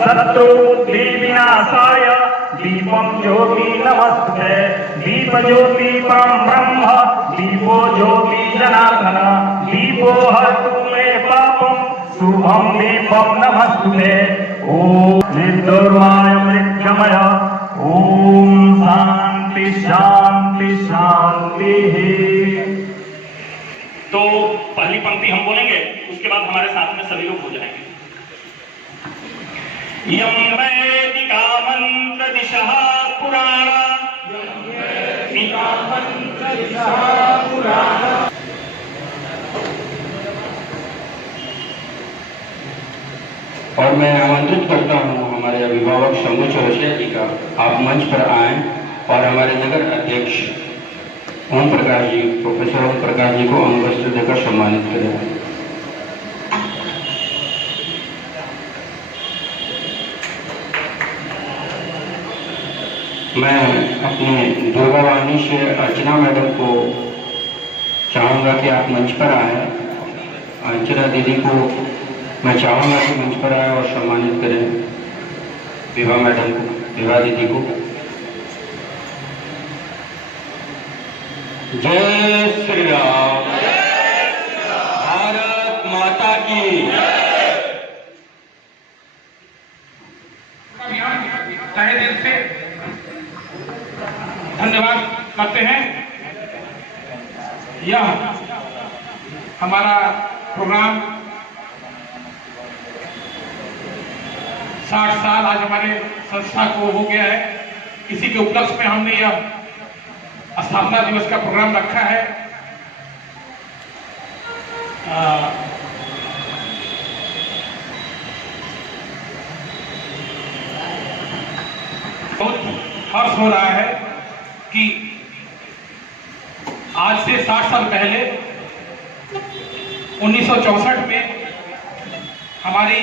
शत्रुबुद्धि विनाशाय दीपं ज्योति नमस्ते। दीप ज्योति परम ब्रह्म दीपो ज्योति जनार्दन दीपो हरतु मे पापम शुभम दीपम नमस्ते। ओम निर्दुर्माय मृक्षमय ओम शांति शांति शांति। तो पहली पंक्ति हम बोलेंगे, उसके बाद हमारे साथ में सभी लोग हो जाएंगे। यम वैदिका मंत्र दिशः पुराणा और मैं आमंत्रित करता हूं हमारे अभिभावक शंभू चौरसिया जी का, आप मंच पर आएं और हमारे नगर अध्यक्ष ओम प्रकाश जी, प्रोफेसर ओम प्रकाश जी को अंगवस्त्र देकर सम्मानित करें। मैं अपने दुर्गावाणी से अर्चना मैडम को चाहूँगा कि आप मंच पर आएं। अर्चना दीदी को मैं चाहूँगा कि मंच पर आए और सम्मानित करें विभा मैडम को, विभा दीदी को। जय श्री राम। भारत माता की। तहे दिल से धन्यवाद करते हैं। यह हमारा प्रोग्राम 60 साल आज हमारे संस्था को हो गया है। इसी के उपलक्ष्य में हमने यह स्थापना दिवस का प्रोग्राम रखा है। बहुत हर्ष हो रहा है कि आज से 60 साल पहले 1964 में हमारी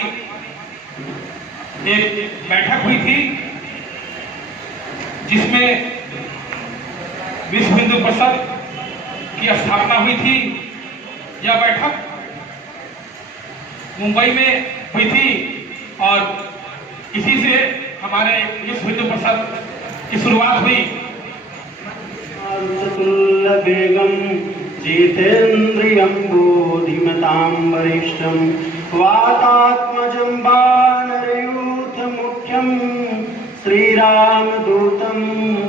एक बैठक हुई थी, जिसमें विश्व हिंदू परिषद की स्थापना हुई थी। यह बैठक मुंबई में हुई थी और इसी से हमारे विश्व हिंदू परिषद की शुरुआत हुई। बेगम जितेन्द्रियं बोधिमतां वरिष्ठं वातात्मजं वानरयूथमुख्यं श्रीरामदूतं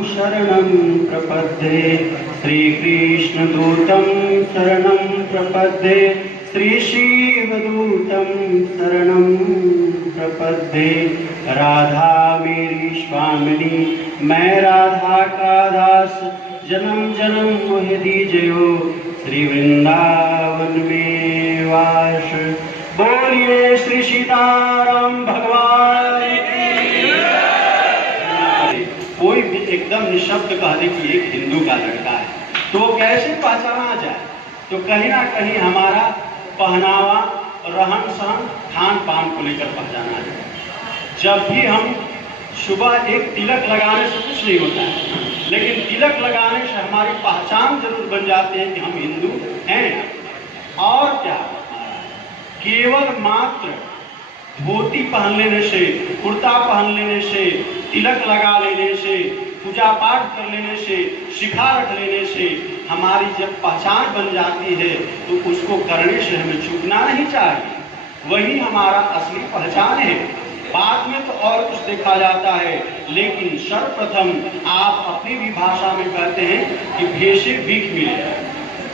शरणं प्रपद्ये। श्रीकृष्णदूतं शरणं प्रपद्ये। श्रीशिवदूतं शरणं प्रपद्ये। राधा मेरी स्वामिनी, मैं राधा का दास, जन्म जन्म मोह दीजियो श्री वृंदावन में वास। बोलिए श्री सीताराम भगवान की। कोई भी एकदम निशब्द कह दे कि एक हिंदू का लड़का है तो कैसे पहचाना जाए? तो कहीं ना कहीं हमारा पहनावा, रहन सहन, खान पान को लेकर पहचाना जाए। जब भी हम सुबह एक तिलक लगाने से कुछ नहीं होता है, लेकिन तिलक लगाने से हमारी पहचान जरूर बन जाती है कि हम हिंदू हैं। और क्या, केवल मात्र धोती पहन लेने से, कुर्ता पहन लेने से, तिलक लगा लेने से, पूजा पाठ कर लेने से, शिखा रख लेने से हमारी जब पहचान बन जाती है तो उसको करने से हमें चूकना नहीं चाहिए। वही हमारा असली पहचान है। बाद में तो और कुछ देखा जाता है, लेकिन सर्वप्रथम आप अपनी भी भाषा में कहते हैं कि भेषे भीख मिले।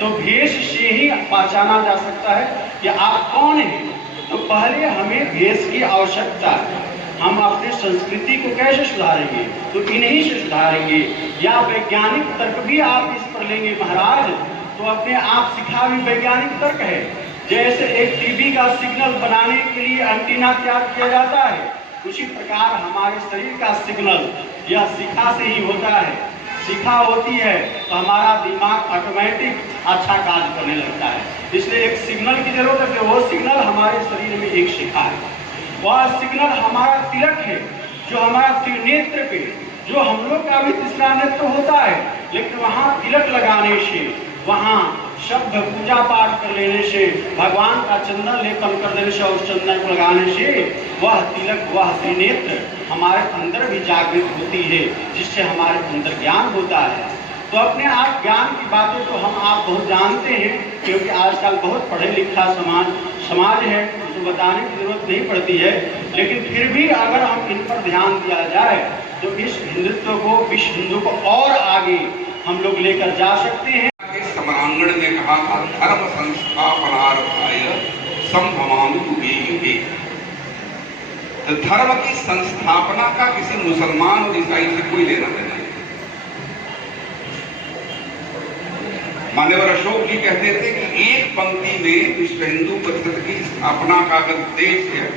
तो भेष से ही पहचाना जा सकता है कि आप कौन हैं। तो पहले हमें भेष की आवश्यकता है। हम अपने संस्कृति को कैसे सुधारेंगे? तो इन्हीं से सुधारेंगे। या वैज्ञानिक तर्क भी आप इस पर लेंगे महाराज, तो अपने आप सिखा भी वैज्ञानिक तर्क है। जैसे एक टीवी का सिग्नल बनाने के लिए एंटीना तैयार किया जाता है, उसी प्रकार हमारे शरीर का सिग्नल यह शिखा से ही होता है। शिखा होती है तो हमारा दिमाग ऑटोमेटिक अच्छा कार्य करने लगता है। इसलिए एक सिग्नल की जरूरत है। वो सिग्नल हमारे शरीर में एक शिखा है। वह सिग्नल हमारा तिलक है, जो हमारा त्रिनेत्र पे, जो हम लोग का भी तीसरा नेत्र होता है, लेकिन वहाँ तिलक लगाने से वहाँ शब्द पूजा पाठ कर लेने से, भगवान का चंदन लेपन कर देने से और चंदन को लगाने से वह तिलक, वह त्रिनेत्र हमारे अंदर भी जागृत होती है, जिससे हमारे अंदर ज्ञान होता है। तो अपने आप ज्ञान की बातें तो हम आप बहुत जानते हैं, क्योंकि आजकल बहुत पढ़े लिखा समाज है, उसको बताने की जरूरत नहीं पड़ती है। लेकिन फिर भी अगर हम इन पर ध्यान दिया जाए तो इस हिंदुत्व को, विश्व हिंदू को और आगे हम लोग लेकर जा सकते हैं। समरांगण में कहा था, धर्म संस्थापनार्थाय संभवामि युगे युगे। तो धर्म की संस्थापना का किसी मुसलमान और ईसाई से कोई लेना देना नहीं। मान्यवर अशोक जी कहते थे कि एक पंक्ति में विश्व हिंदू परिषद की स्थापना का अगर उद्देश्य है,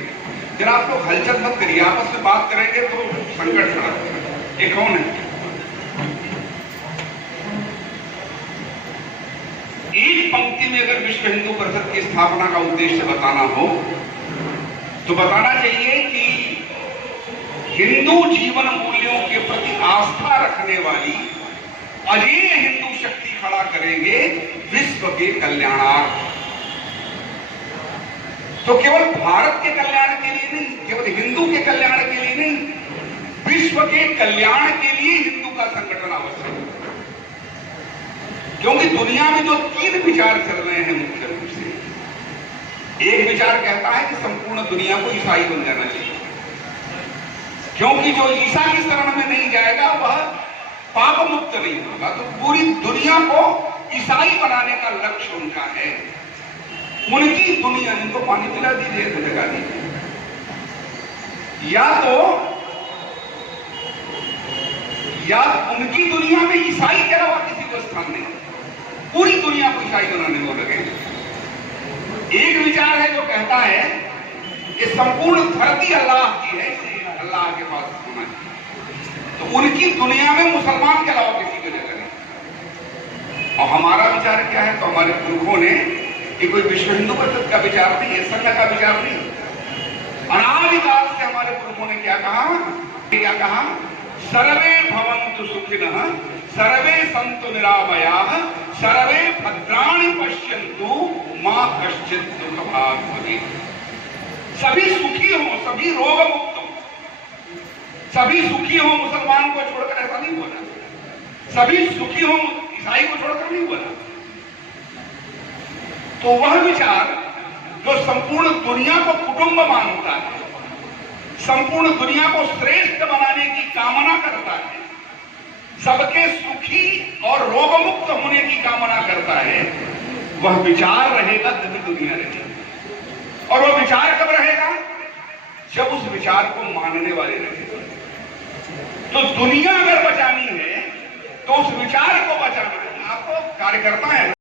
फिर आप लोग हलचल मत करिए, आपस में बात करेंगे तो संकट खड़ा होगा। ये कौन है? एक पंक्ति में अगर विश्व हिंदू परिषद की स्थापना का उद्देश्य बताना हो तो बताना चाहिए कि हिंदू जीवन मूल्यों के प्रति आस्था रखने वाली अजेय हिंदू शक्ति खड़ा करेंगे विश्व के कल्याणार्थ। तो केवल भारत के कल्याण के लिए नहीं, केवल हिंदू के कल्याण के लिए नहीं, विश्व के कल्याण के लिए हिंदू का संगठन आवश्यक है। क्योंकि दुनिया में जो तीन विचार चल रहे हैं मुख्य रूप से, एक विचार कहता है कि संपूर्ण दुनिया को ईसाई बन जाना चाहिए, क्योंकि जो ईसा की शरण में नहीं जाएगा वह पाप मुक्त नहीं होगा। तो पूरी दुनिया को ईसाई बनाने का लक्ष्य उनका है। उनकी दुनिया, इनको पानी पिला दीजिए, जगा दीजिए। या उनकी दुनिया में ईसाई के अलावा किसी को स्थान नहीं, पूरी दुनिया को ईसाई बनाने में लगे। एक विचार है जो कहता है कि संपूर्ण धरती अल्लाह की है, इसे अल्लाह के पास होना चाहिए। तो उनकी दुनिया में मुसलमान के अलावा किसी को जगह नहीं। और हमारा विचार क्या है? तो हमारे पुरखों ने, कि कोई विश्व हिंदू परिषद का विचार नहीं है, संघ का विचार नहीं, अनादिकाल से हमारे पुरखों ने क्या कहा? सर्वे भवन्तु सुखिनः, सर्वे सन्तु निरामयाः, सर्वे भद्राणि पश्यन्तु, मा कश्चित् दुःखभाग् भवेत्। सभी सुखी हो, सभी रोग मुक्त हो, सभी सुखी हो, मुसलमान को छोड़कर ऐसा नहीं बोला, सभी सुखी हो, ईसाई को छोड़कर नहीं बोला। तो वह विचार जो संपूर्ण दुनिया को कुटुंब मानता है, संपूर्ण दुनिया को श्रेष्ठ बनाने की कामना करता है, सबके सुखी और रोगमुक्त होने की कामना करता है, वह विचार रहेगा तभी दुनिया रहेगी। और वह विचार कब रहेगा? जब उस विचार को मानने वाले रहेंगे। तो दुनिया अगर बचानी है तो उस विचार को बचाना है। आपको कार्यकर्ता है